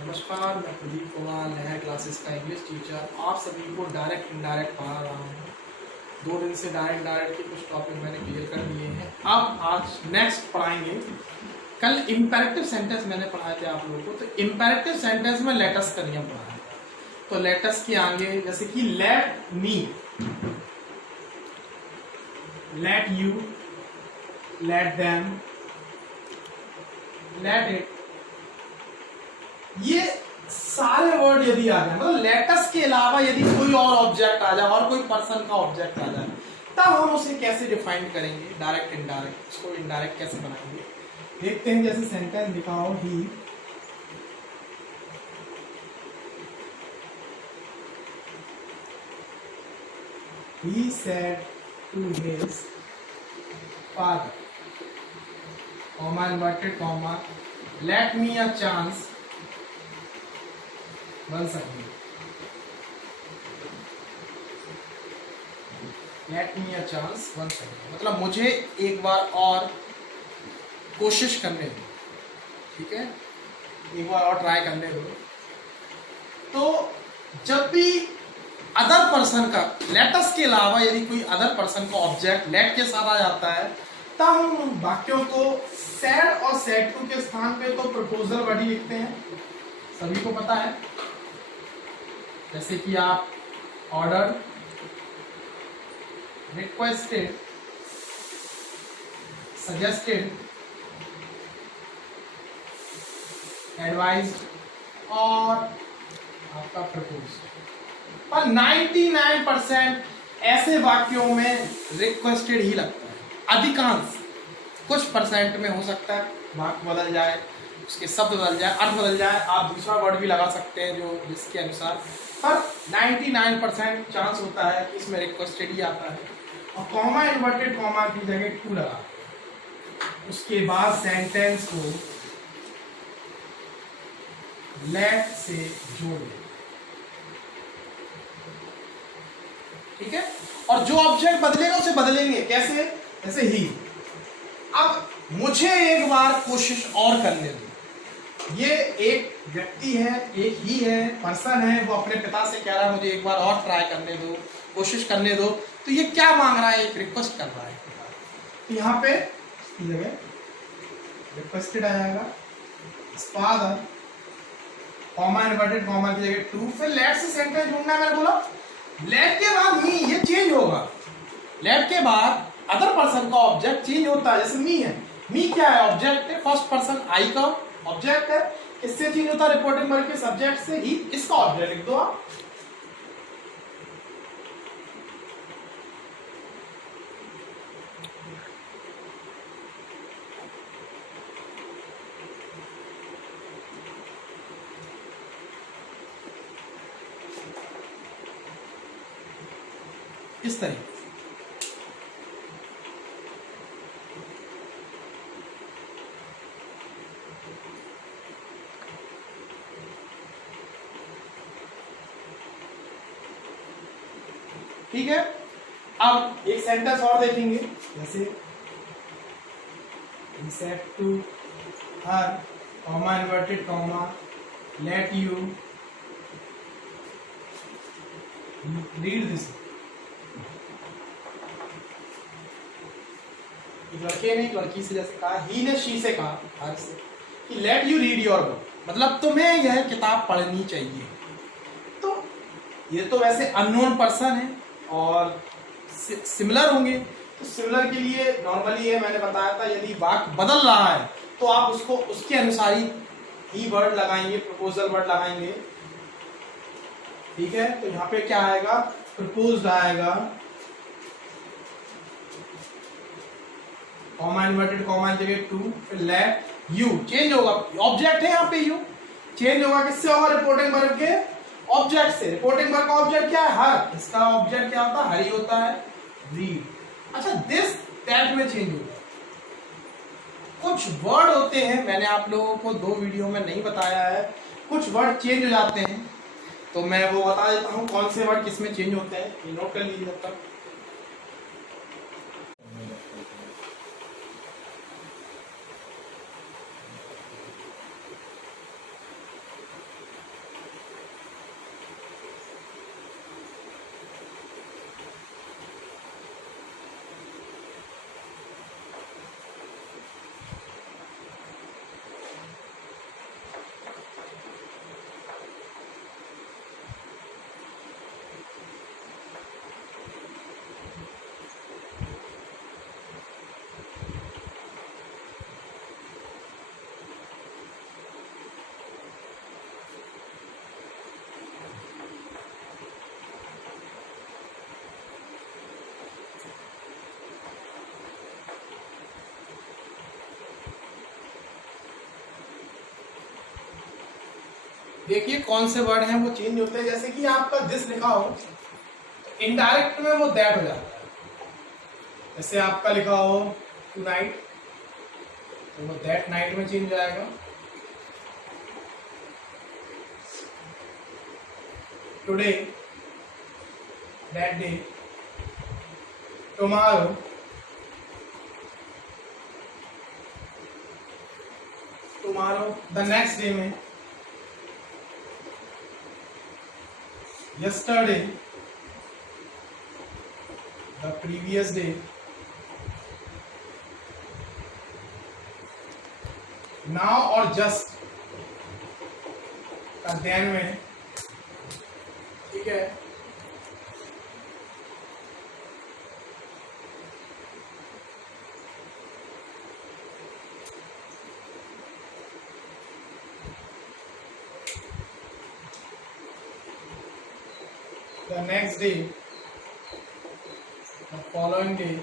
नमस्कार, मैं प्रदीप कुमार नया क्लासेस का इंग्लिश टीचर आप सभी को डायरेक्ट इनडायरेक्ट पढ़ा रहा हूँ। 2 दिन से डायरेक्ट के कुछ टॉपिक मैंने क्लियर कर दिए हैं। अब आज नेक्स्ट पढ़ाएंगे। कल इम्पेरेटिव सेंटेंस मैंने पढ़ाए थे आप लोगों को, तो इम्पेरेटिव सेंटेंस में लेटस का नियम पढ़ाया था। तो लेटस के आगे जैसे कि let me, let you, let them, let it, ये सारे वर्ड यदि आ जाए, मतलब लेटस के अलावा यदि कोई और ऑब्जेक्ट आ जाए और कोई पर्सन का ऑब्जेक्ट आ जाए, तब हम उसे कैसे डिफाइन करेंगे, डायरेक्ट इनडायरेक्ट, उसको इनडायरेक्ट कैसे बनाएंगे देखते हैं। जैसे सेंटेंस दिखाओ, he said to his father, comma inverted comma, let me a chance once again, let me a chance once again, मतलब मुझे एक बार और कोशिश करने दो, ठीक है, एक बार और ट्राई करने दो। तो जब भी अदर पर्सन का, लेटस के अलावा यदि कोई अदर पर्सन का ऑब्जेक्ट लेट के साथ आ जाता है, तब हम वाक्यों को सैड और सैड टू के स्थान पे तो प्रपोजल वर्ड ही लिखते हैं, सभी को पता है। जैसे कि आप ऑर्डर, रिक्वेस्टेड, सजेस्टेड, एडवाइज्ड और आपका प्रपोज्ड। पर 99% ऐसे वाक्यों में रिक्वेस्टेड ही लगता है। अधिकांश, कुछ परसेंट में हो सकता है वाक्य बदल जाए, उसके शब्द बदल जाए, अर्थ बदल जाए, आप दूसरा वर्ड भी लगा सकते हैं जो जिसके अनुसार, पर 99% चांस होता है कि इसमें रिक्वेस्टेड ही आता है। और कॉमा इन्वर्टेड कॉमा की जगह टू लगा, उसके बाद सेंटेंस को लेट से जोड़ दें, ठीक है। और जो ऑब्जेक्ट बदलेगा उसे बदलेंगे कैसे, जैसे ही। अब मुझे एक बार कोशिश और करने दो, ये एक व्यक्ति है, एक ही है, पर्सन है, वो अपने पिता से कह रहा है मुझे एक बार और ट्राई करने दो, कोशिश करने दो। तो ये क्या मांग रहा है, एक रिक्वेस्ट कर रहा है। तो यहाँ पे रिक्वेस्टेड आ जाएगा, फादर, कॉमा इन्वर्टेड कॉमा की जगह टू, फिर लेट से सेंटेंस ढूंढना है। मैंने बोला लेट के बाद मी, ये चेंज होगा। लेट के बाद अदर पर्सन का ऑब्जेक्ट चेंज होता है। जैसे मी है, मी क्या है, ऑब्जेक्ट है, फर्स्ट पर्सन आई का ऑब्जेक्ट है, इससे चेंज होता है रिपोर्टिंग वर्ब के सब्जेक्ट से ही, इसका ऑब्जेक्ट लिख दो आप। इस तरीके ठीक है। अब एक सेंटेंस और देखेंगे, जैसे he said to her, comma inverted comma, let you read this। एक लड़के ने एक लड़की से जैसे कहा, ही ने शी से कहा, हर से, कि let you read your book, मतलब तुम्हें यह किताब पढ़नी चाहिए। तो ये तो वैसे अननोन पर्सन है और सिमिलर होंगे, तो सिमिलर के लिए नॉर्मली ये मैंने बताया था, यदि वाक्य बदल रहा है तो आप उसको उसके अनुसार ही वर्ड लगाएंगे, प्रपोजल वर्ड लगाएंगे, ठीक है। तो यहाँ पे क्या आएगा, प्रपोज्ड आएगा, कॉमा इन्वर्टेड कॉमा की जगह टू, फिर लेट यू, चेंज होगा, ऑब्जेक्ट है यहाँ पे यू, चेंज होगा किससे होगा, रिपोर्टिंग वर्ब के ऑब्जेक्ट से। रिपोर्टिंग वर्ब का ऑब्जेक्ट क्या है, हर, इसका ऑब्जेक्ट क्या होता है, हर ही होता है, रीड। अच्छा, दिस दैट में चेंज होगा। कुछ वर्ड होते हैं, मैंने आप लोगों को 2 वीडियो में नहीं बताया है, कुछ वर्ड चेंज हो जाते हैं, तो मैं वो बता देता हूँ कौन से वर्ड किस में चेंज होते हैं, ये नोट कर लीजिए तब तक। देखिए कौन से वर्ड हैं वो चेंज होते हैं। जैसे कि आपका दिस लिखा हो, इनडायरेक्ट में वो दैट हो जाता है। जैसे आपका लिखा हो टू नाइट, तो वो दैट नाइट में चेंज हो जाएगा। Today, that day, tomorrow, tomorrow the next day में, yesterday, the previous day, now और just का then में, ठीक है। The next day, the following day,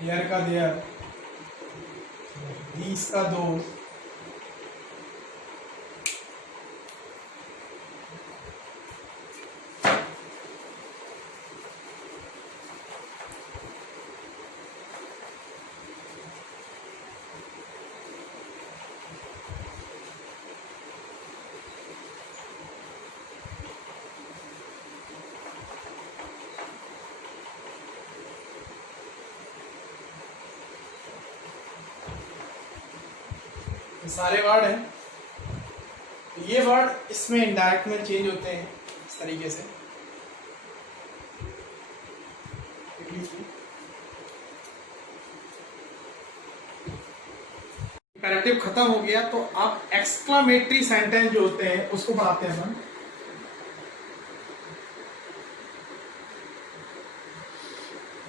here का there, these का those, ये सारे वर्ड हैं। ये वर्ड इसमें इनडायरेक्ट में चेंज होते हैं इस तरीके से। इम्पेरेटिव खत्म हो गया, तो आप एक्सक्लामेटरी सेंटेंस जो होते हैं उसको पढ़ाते हैं हम।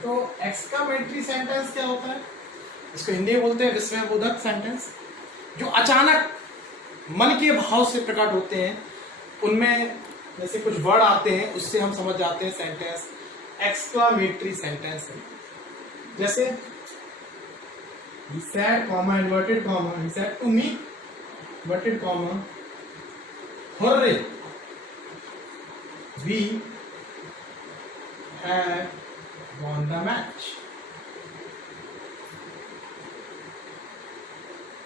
तो एक्सक्लामेटरी सेंटेंस क्या होता है? इसको हिंदी में बोलते हैं विस्मयबोधक सेंटेंस, जो अचानक मन के भाव से प्रकट होते हैं। उनमें जैसे कुछ वर्ड आते हैं उससे हम समझ जाते हैं सेंटेंस एक्सक्लामेटरी सेंटेंस है। जैसे he said, comma, inverted comma, he said to me, inverted comma, hooray, we have won the match.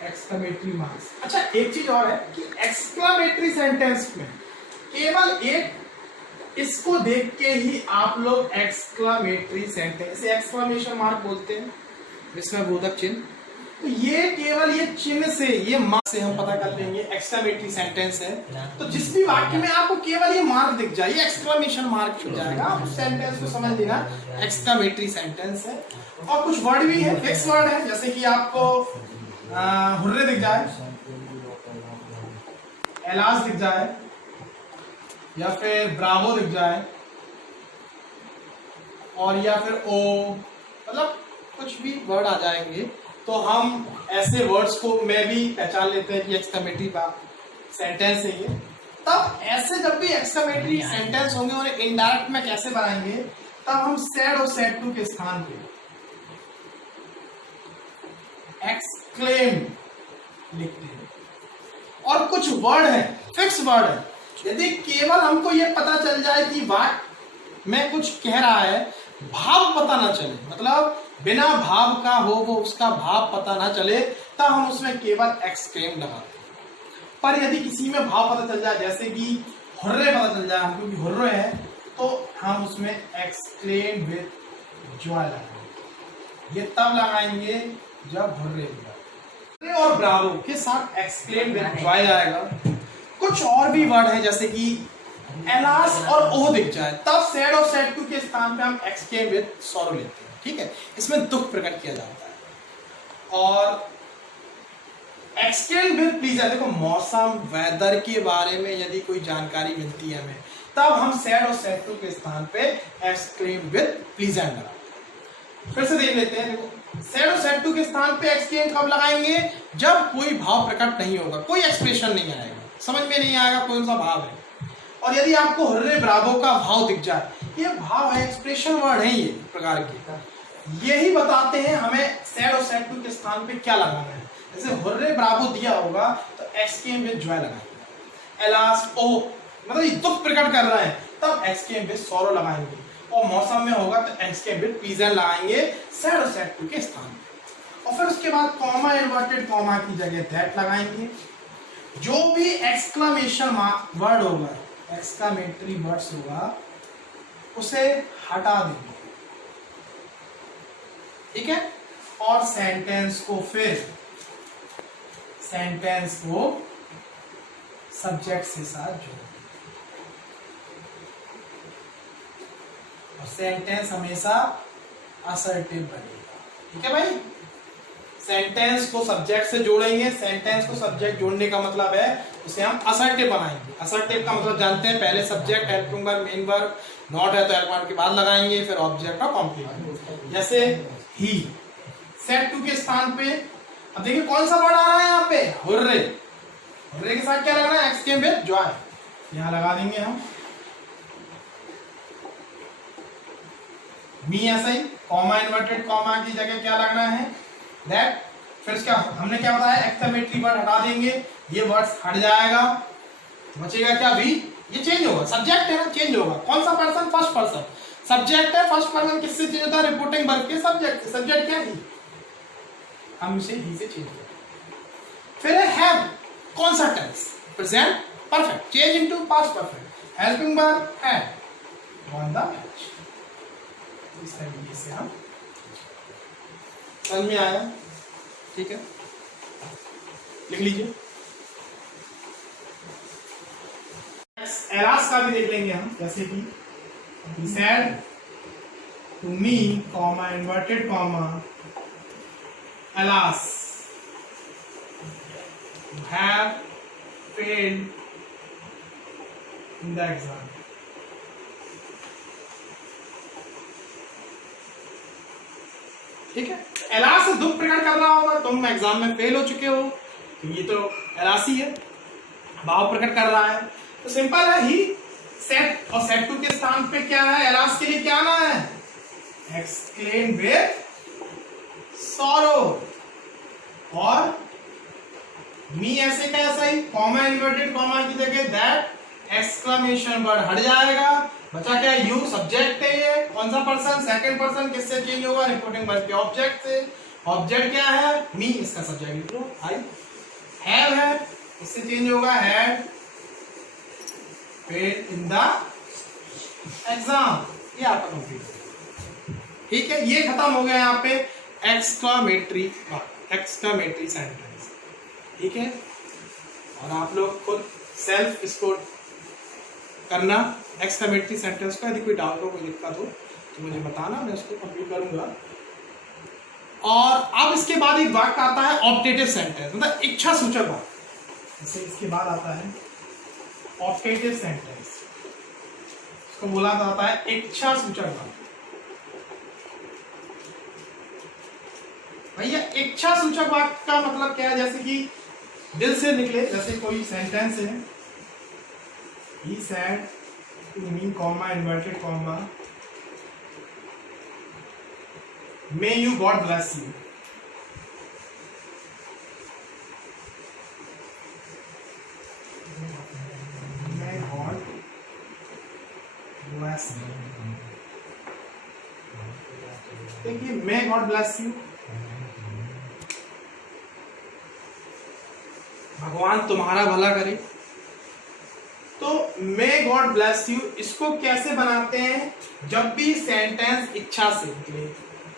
Exclamatory marks. अच्छा, एक चीज और है कि एक्सक्लामेटरी सेंटेंस में केवल एक इसको देख के ही आप लोग एक्सक्लामेटरी सेंटेंस, एक्सक्लामेशन मार्क बोलते हैं, विस्मयबोधक चिन्ह। तो ये केवल ये चिन्ह से, ये मार्क से हम पता कर लेंगे एक्सक्लामेटरी सेंटेंस है। तो जिस भी वाक्य में आपको केवल ये मार्क दिख जाए, ये एक्सक्लामेशन मार्क छूट जाएगा, आप उस सेंटेंस को समझ लेना एक्सक्लामेटरी सेंटेंस है। और कुछ वर्ड भी है, फिक्स वर्ड है, जैसे कि आपको हुर्रे दिख जाए, एलास दिख जाए, या फिर ब्रावो दिख जाए, और या फिर ओ, मतलब कुछ भी वर्ड आ जाएंगे, तो हम ऐसे वर्ड्स को में भी पहचान लेते हैं कि एक्सक्लामेटरी सेंटेंस है ये। तब ऐसे जब भी एक्सक्लामेटरी सेंटेंस होंगे और इनडायरेक्ट में कैसे बनाएंगे, तब हम सेड और सेड टू के स्थान पे एक्सक्लेम लिखते हैं। और कुछ वर्ड है, फिक्स वर्ड है, यदि केवल हमको ये पता चल जाए कि वाक्य में कुछ कह रहा है, भाव पता ना चले, मतलब बिना भाव का हो, वो उसका भाव पता ना चले, तब हम उसमें केवल एक्सक्लेम लगाते हैं। पर यदि किसी में भाव पता चल जाए, जैसे कि हुर्रे पता चल जाए हमको कि हुर्रे है, तो हम उसमें एक्सक्लेम विद जॉय लगाएंगे। ये तब लगाएंगे जब हुर्रे और ब्रावो के साथ एक्सक्लेम विद जॉय आएगा। कुछ और भी वर्ड है, जैसे कि एलास और ओह दिख जाए, तब सैड और सैड टू के स्थान पे हम एक्सक्लेम विद सॉरो लेते हैं। ठीक है, इसमें दुख प्रकट किया जाता है। और एक्सक्लेम विद प्लीज है, देखो मौसम, वेदर के बारे में यदि कोई जानकारी मिलती है हमें, तब हम सैड और सैड टू के स्थान पे एक्सक्लेम विद प्लीजेंट लगाते हैं। फिर से देख लेते हैं, देखो सैड और सैड टू के स्थान पे एक्सक्लेम कब लगाएंगे? जब कोई भाव प्रकट नहीं होगा, कोई एक्सप्रेशन नहीं आएगा, समझ में नहीं आएगा कौन सा भाव है। और यदि आपको हुर्रे ब्रावो का भाव दिख जाए, ये भाव है, एक्सप्रेशन वर्ड है, ये प्रकार के, यही बताते हैं हमें सैड और सैड टू के स्थान पे क्या लगाना है। जैसे हुर्रे ब्रावो दिया होगा तो एक्सक्लेम विद जॉय लगाएंगे, एलास ओ मतलब ये दुख प्रकट कर रहे हैं तब एक्सक्लेम विद सॉरो लगाएंगे, और मौसम में होगा तो एक्सक्लेम विद प्लीजेंट लगाएंगे सैड और सैड टू के स्थान पे। और फिर उसके बाद कॉमा इन्वर्टेड कॉमा की जगह दैट लगाएंगे। जो भी एक्सक्लेमेशन वर्ड होगा, एक्सक्लेमेटरी वर्ड्स होगा, उसे हटा देंगे, ठीक है। और सेंटेंस को सब्जेक्ट से साथ जोड़, और सेंटेंस हमेशा असर्टिव बनेगा, ठीक है भाई। सेंटेंस को सब्जेक्ट से जोड़ेंगे, सेंटेंस को सब्जेक्ट जोड़ने का मतलब है उसे हम असर्टिव बनाएंगे। असर्टिव का मतलब जानते हैं, पहले subject, helping verb, main verb, not है तो हेल्प के बाद लगाएंगे, फिर ऑब्जेक्ट और कॉम्प्लीमेंट। जैसे ही, सेड टू के स्थान पे अब देखिए कौन सा वर्ड आ रहा है यहाँ पे, हुर्रे। हुर्रे के साथ क्या लगाना है, एक्सक्लेम विद जॉय, यहाँ लगा देंगे हम। मी ऐसा ही, कॉमा इन्वर्टेड कॉमा की जगह क्या लगना है, दैट। फिर क्या हमने क्या बताया, एक्सक्लेमेटरी वर्ड हटा देंगे, ये वर्ड्स हट जाएगा, बचेगा क्या भी, ये चेंज होगा, सब्जेक्ट है ना, चेंज होगा। कौन सा पर्सन, फर्स्ट पर्सन, सब्जेक्ट है, फर्स्ट पर्सन किससे चेंज होता है, रिपोर्टिंग वर्ब के सब्जेक्ट, सब्जेक्ट क्या है, हम इसे ही से चेंज करेंगे। फिर है हैव, कौन सा tense, present perfect, change into past perfect, helping verb had, won the match. इस तरीके से हम, समझ में आया, ठीक है, लिख लीजिए। एलास का भी देख लेंगे हम, जैसे कि he said to me, comma inverted comma, alas, you have failed in the exam. ठीक है, एलास से दुख प्रकट कर रहा होगा, तुम एग्जाम में फेल हो चुके हो, तो ये तो एलासी है, भाव प्रकट कर रहा है। तो सिंपल है, ही सेड और सेड टू के स्थान पे क्या है, एलास के लिए क्या आना है, एक्सक्लेम विद सॉरो। और मी ऐसे का ऐसा ही, कॉमा इन्वर्टेड कॉमा की जगह दैट, एक्सक्लेमेशन वर्ड हट जाएगा, बचा क्या, यू सब्जेक्ट है, ये कौन सा पर्सन, सेकंड पर्सन, किससे चेंज होगा, रिपोर्टिंग वर्ब के ऑब्जेक्ट से। ऑब्जेक्ट क्या है, मी, इसका सब्जेक्ट लिख लो, आई। हैव है, इससे चेंज होगा, had failed in the exam, ये आपका कंप्लीट हो, ठीक है। ये खत्म हो गया यहाँ पे एक्सक्लेमेटरी सेंटेंस, ठीक है। और आप लोग खुद सेल्फ इसको करना, एक्सक्लेमेटरी सेंटेंस का। यदि कोई डाउट हो, कोई दिक्कत हो तो मुझे बताना, मैं उसको कंप्लीट करूंगा। और अब इसके बाद एक वाक्य आता है ऑप्टेटिव सेंटेंस, मतलब इच्छा सूचक वाक्य। जैसे इसके बाद आता है ऑप्टेटिव सेंटेंस, इसको बोला जाता है इच्छा सूचक वाक्य। भैया इच्छा सूचक वाक्य का मतलब क्या है, जैसे कि दिल से निकले, जैसे कोई सेंटेंस है, he said to me, comma inverted comma, may you God bless you. May God bless you. देखिए, may God bless you, भगवान तुम्हारा भला करे। तो मे गॉड ब्लेस यू, इसको कैसे बनाते हैं, जब भी सेंटेंस इच्छा से निकले,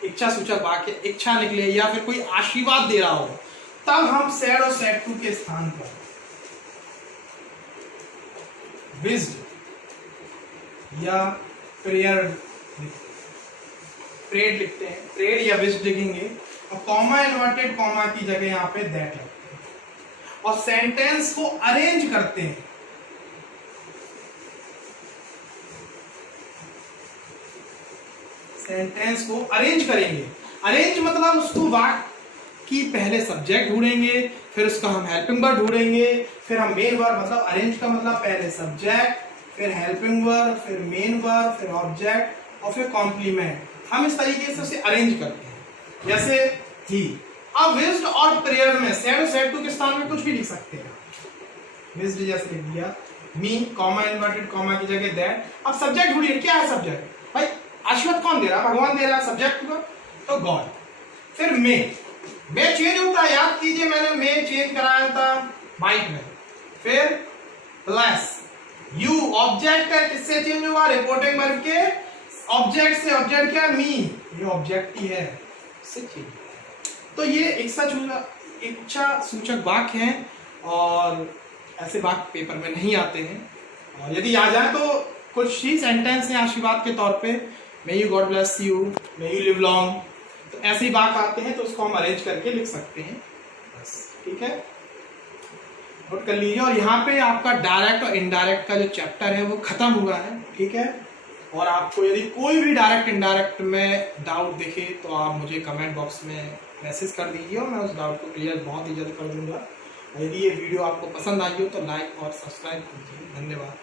इच्छा सूचक वाक्य इच्छा निकले, या फिर कोई आशीर्वाद दे रहा हो, तब हम सैड और सैड टू के स्थान पर विज्ड या प्रेयर प्रेड लिखते हैं, प्रेड या विज्ड लिखेंगे, और कॉमा इन्वर्टेड कॉमा की जगह यहाँ पे दैट लगते हैं, और सेंटेंस को अरेंज करते हैं। सेंटेंस को अरेंज करेंगे, अरेंज मतलब उसको वाक्य की पहले सब्जेक्ट ढूंढेंगे, फिर उसका हम हेल्पिंग वर्ब ढूंढेंगे, फिर हम मेन वर्ब, मतलब अरेंज का मतलब पहले सब्जेक्ट फिर हेल्पिंग वर्ब, फिर मेन वर्ब, फिर ऑब्जेक्ट और फिर कॉम्प्लीमेंट। हम इस तरीके से उसे अरेंज करते हैं। जैसे ही, अब विज्ड और प्रेयर में सेड और सेड टू के स्थान में कुछ भी लिख सकते हैं। विज्ड जैसे लिख दिया, मी कॉमा इन्वर्टेड कॉमा की जगह दैट। अब सब्जेक्ट ढूंढिए, क्या है सब्जेक्ट? भाई आशीर्वाद कौन दे रहा है? भगवान दे रहा है सब्जेक्ट को, तो गॉड। फिर मे चेंज होता है, याद कीजिए मैंने मे चेंज कराया था माइक में। फिर प्लस यू ऑब्जेक्ट है, किससे चेंज हुआ? रिपोर्टिंग वर्ब के ऑब्जेक्ट से। ऑब्जेक्ट क्या? मी, ये ऑब्जेक्ट ही है, इससे चेंज। तो ये इच्छा सूचक वाक्य हैं और ऐसे वाक्य पेपर में नहीं आते हैं, और यदि आ जाए तो कुछ ही सेंटेंस हैं आशीर्वाद के तौर पे, may you God bless you, may you live long, तो ऐसे ही वाक्य आते हैं तो उसको हम अरेंज करके लिख सकते हैं बस। ठीक है, नोट कर लीजिए। और यहाँ पे आपका डायरेक्ट और इनडायरेक्ट का जो चैप्टर है वो खत्म हुआ है। ठीक है, और आपको यदि कोई भी डायरेक्ट इनडायरेक्ट में डाउट दिखे तो आप मुझे कमेंट बॉक्स में मैसेज कर दीजिए और मैं उस डाउट को क्लियर बहुत ही जल्द कर दूंगा। यदि ये वीडियो आपको पसंद आई हो तो लाइक और सब्सक्राइब कीजिए। धन्यवाद।